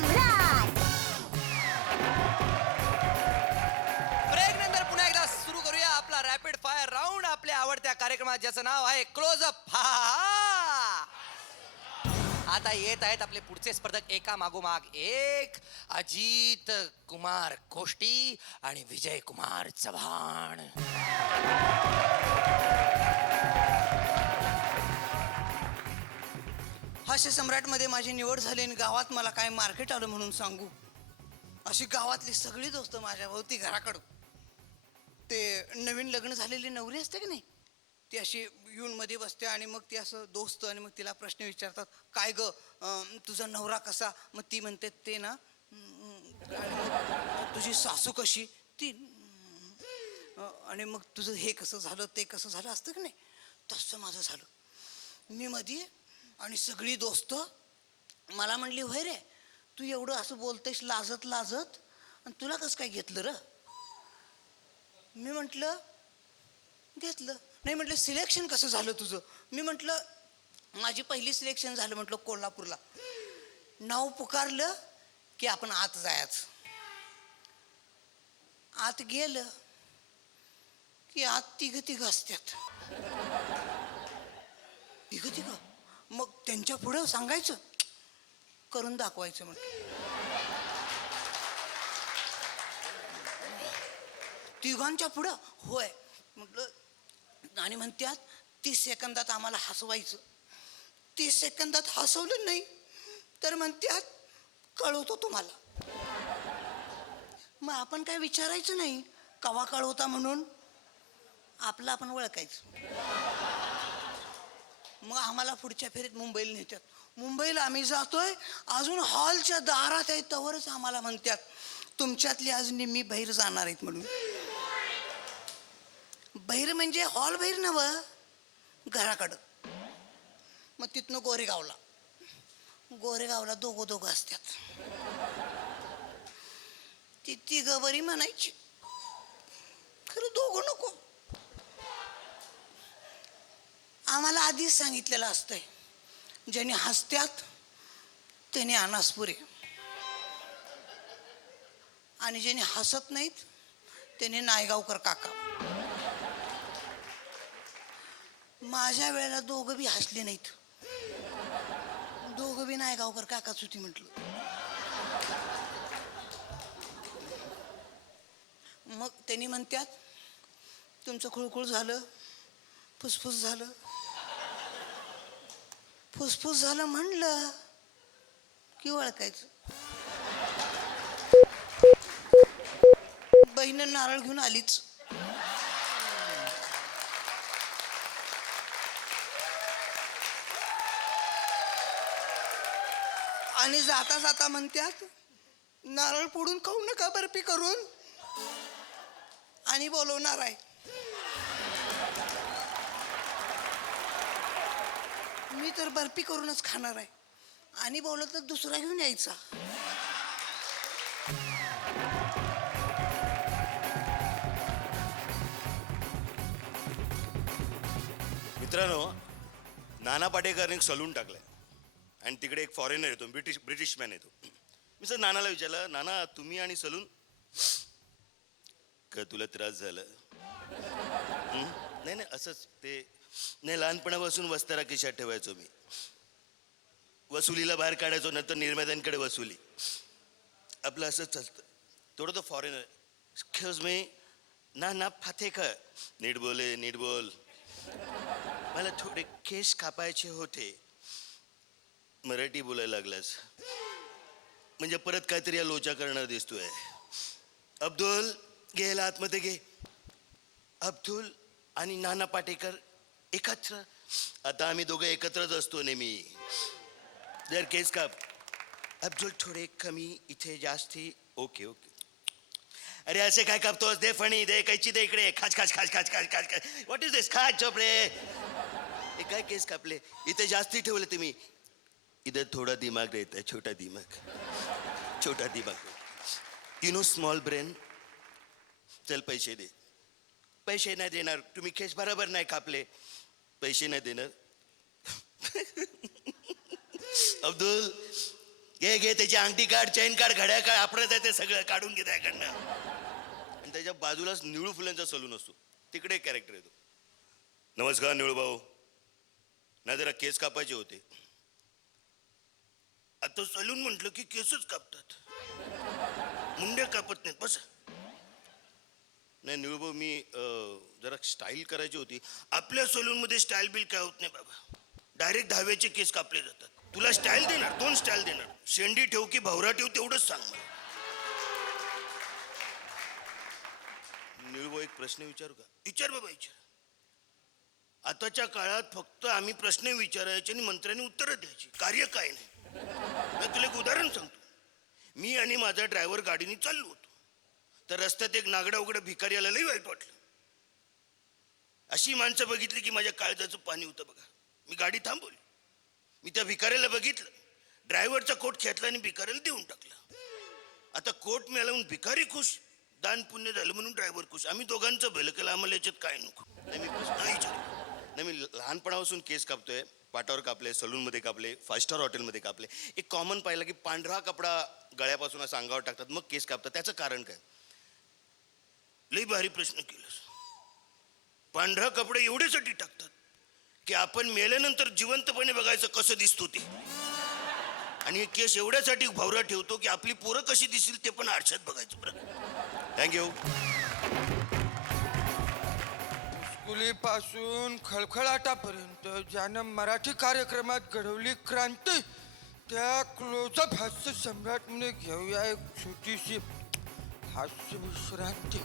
सम्राट. Break नंतर पुन्हा एकदा सुरू करूया आपला रॅपिड फायर राऊंड. आपल्या आवडत्या कार्यक्रमात ज्याचं नाव आहे क्लोजअप. आता येत आहेत आपले पुढचे स्पर्धक एका मागोमाग एक. अजित कुमार कोष्टी आणि विजय कुमार चव्हाण. हास्य सम्राटमध्ये माझी निवड झाली आणि गावात मला काय मार्केट आलं म्हणून सांगू. अशी गावातली सगळी दोस्त माझ्या भोवती घराकडं. ते नवीन लग्न झालेली नवरी असते की नाही, ती अशी येऊन मध्ये बसते आणि मग ती असं दोस्त आणि मग तिला प्रश्न विचारतात, काय ग तुझा नवरा कसा? मग ती म्हणते ते ना, आणि मग तुझी सासू कशी? ती आणि मग तुझं हे कसं झालं ते कसं झालं असतं की नाही, तसं माझं झालं. मी मध्ये आणि सगळी दोस्त मला म्हणली, होय रे तू एवढं असं बोलतेस लाजत लाजत, आणि तुला कसं काय घेतलं र? मी म्हटलं घेतलं नाही. म्हटलं सिलेक्शन कसं झालं तुझं? मी म्हटलं माझी पहिली सिलेक्शन झालं म्हटलं कोल्हापूरला. नाव पुकारलं की आपण आत जायचं. आत गेलं की आत तिघ असतात. तिघ मग त्यांच्या पुढं सांगायचं, करून दाखवायचं. म्हटलं तिघांच्या पुढं होय म्हटलं. आणि म्हणतात 30 सेकंदात आम्हाला हसवायचं. 30 सेकंदात हसवलं नाही तर म्हणतात कळवतो तुम्हाला. मग आपण काय विचारायचं नाही कवा कळवता म्हणून, आपलं आपण ओळखायचं. मग आम्हाला पुढच्या फेरीत मुंबईला नेतात. मुंबईला आम्ही जातोय, अजून हॉलच्या दारात आहे तवरच आम्हाला म्हणतात तुमच्यातली आज निम्मी बाहेर जाणार आहेत म्हणून. बाहेर म्हणजे हॉल बाहेर नव्ह, घराकडं. मग तिथनं गोरेगावला दोघं असतात. ती तिघं बरी म्हणायची, खरं दोघं नको. आम्हाला आधीच सांगितलेलं असतंय, ज्यांनी हसत्यात त्यांनी अनासपुरे, आणि ज्यांनी हसत नाहीत त्यांनी नायगावकर काका. माझ्या वेळेला दोघं बी हसले नाहीत, दोघं बी नायगावकर काकाच होती. म्हटलं मग त्यांनी म्हणतात तुमचं खुळखुळ झालं, फुसफुस झालं. फुसफुस झालं म्हणलं की ओळखायचं. बहीण नारळ घेऊन आलीच. आणि जाता जाता म्हणतात नारळ फोडून खाऊ नका बर्फी करून, आणि बोलवणार आहे. मी तर बर्फी करूनच खाणार आहे, आणि बोलत तर दुसरा घेऊन यायचा. मित्रांनो, नाना पाटेकरने एक सलून टाकलाय आणि तिकडे एक फॉरेनर येतो, ब्रिटिश मॅन येतो. मी सर नानाला विचारलं, नाना तुम्ही आणि सलून का तुला त्रास झाला? नाही असंच ते नाही, लहानपणापासून वस्तारा खिशात ठेवायचो मी, वसुलीला बाहेर काढायचो, नंतर निर्मात्यांकडे वसुली, आपलं असंच चालतं. थोडं तो foreigner, excuse me Nana Patekar, नीट बोल, मला थोडे केस कापायचे होते. मराठी बोलायला लागलास म्हणजे परत काहीतरी या लोचा करणार दिसतोय. अब्दुल घे आतमध्ये घे. अब्दुल आणि नाना पाटेकर एकत्र, आता आम्ही दोघं एकत्रच असतो नेहमी. जर केस काप. अब्दुल थोडे कमी, इथे जास्ती. ओके. अरे असे काय कापतोस? दे फणी, दे कैची, दे इकडे. खाच. व्हॉट इज दिस? खाच चोप रे. हे काय केस कापले? इथे जास्ती ठेवले तुम्ही. इधर थोडा दिमाग रहता है, छोटा दिमाग. You know small brain. चल पैसे दे. पैसे नाही देणार. तुम्ही केस बरोबर नाही कापले, पैसे नाही देणार. अब्दुल घे त्याची अंगठी काढ, चैन काढ, घड्या काढ, आपणच आहे ते सगळं काढून घे त्याकडनं. आणि त्याच्या बाजूलाच निळू फुलांचा सलून असतो, तिकडे एक कॅरेक्टर येतो. नमस्कार निळू भाऊ, नाही जरा केस कापायचे होते. आता सलून म्हटलं की केसच कापतात, मुंडे कापत नाहीत. बस नाही निळू भाऊ, मी जरा स्टाईल करायची होती. आपल्या सलून मध्ये स्टाईल बिल काय होत नाही बाबा, डायरेक्ट दहाव्याचे केस कापले जातात. तुला स्टाईल देणार, 2 स्टाईल देणार, शेंडी ठेव की भवरा ठेव तेवढंच सांग मला. निळू भाऊ एक प्रश्न विचारू का? विचार बाबा विचार. आताच्या काळात फक्त आम्ही प्रश्न विचारायचे आणि मंत्र्यांनी उत्तरं द्यायची, कार्य काय नाही. मी तुला एक उदाहरण सांगतो. मी आणि माझा ड्रायव्हर गाडीने चाललो होतो, तर रस्त्यात एक नागडा उघडा भिकारी आला, लई वाईट वाटलं. अशी माणसं बघितली की माझ्या काळजाचं पाणी होतं बघा. मी गाडी थांबवली, मी त्या भिकाऱ्याला बघितलं, ड्रायव्हरचा कोट खेचला आणि भिकाऱ्याला देऊन टाकला. आता कोट मिळाला म्हणून भिकारी खुश, दान पुण्य झालं म्हणून ड्रायव्हर खुश. आम्ही दोघांचं भलं केलं, आम्हाला याच्यात काय नको. नाही मी प्रश्न विचारला. नाही मी लहानपणापासून केस कापतोय, पाटावर कापले, सलूनमध्ये कापले, 5 स्टार हॉटेलमध्ये कापले. एक कॉमन पाहिलं की पांढरा कपडा गळ्यापासून असं अंगावर टाकतात, मग केस कापतात. त्याचं कारण काय? लई भारी प्रश्न केलास. पांढरा कपडे एवढ्यासाठी टाकतात की आपण मेल्यानंतर जिवंतपणे बघायचं कसं दिसतो ते, आणि हे केस एवढ्यासाठी भवरा ठेवतो की आपली पोरं कशी दिसतील ते पण आरशात बघायचं. बरं, थँक्यू. मुलीपासून खळखळाटापर्यंत ज्यानं मराठी कार्यक्रमात घडवली क्रांती, त्या क्लोजअप हास्य सम्राट म्हणून घेऊया एक छोटीशी हास्य विश्रांती.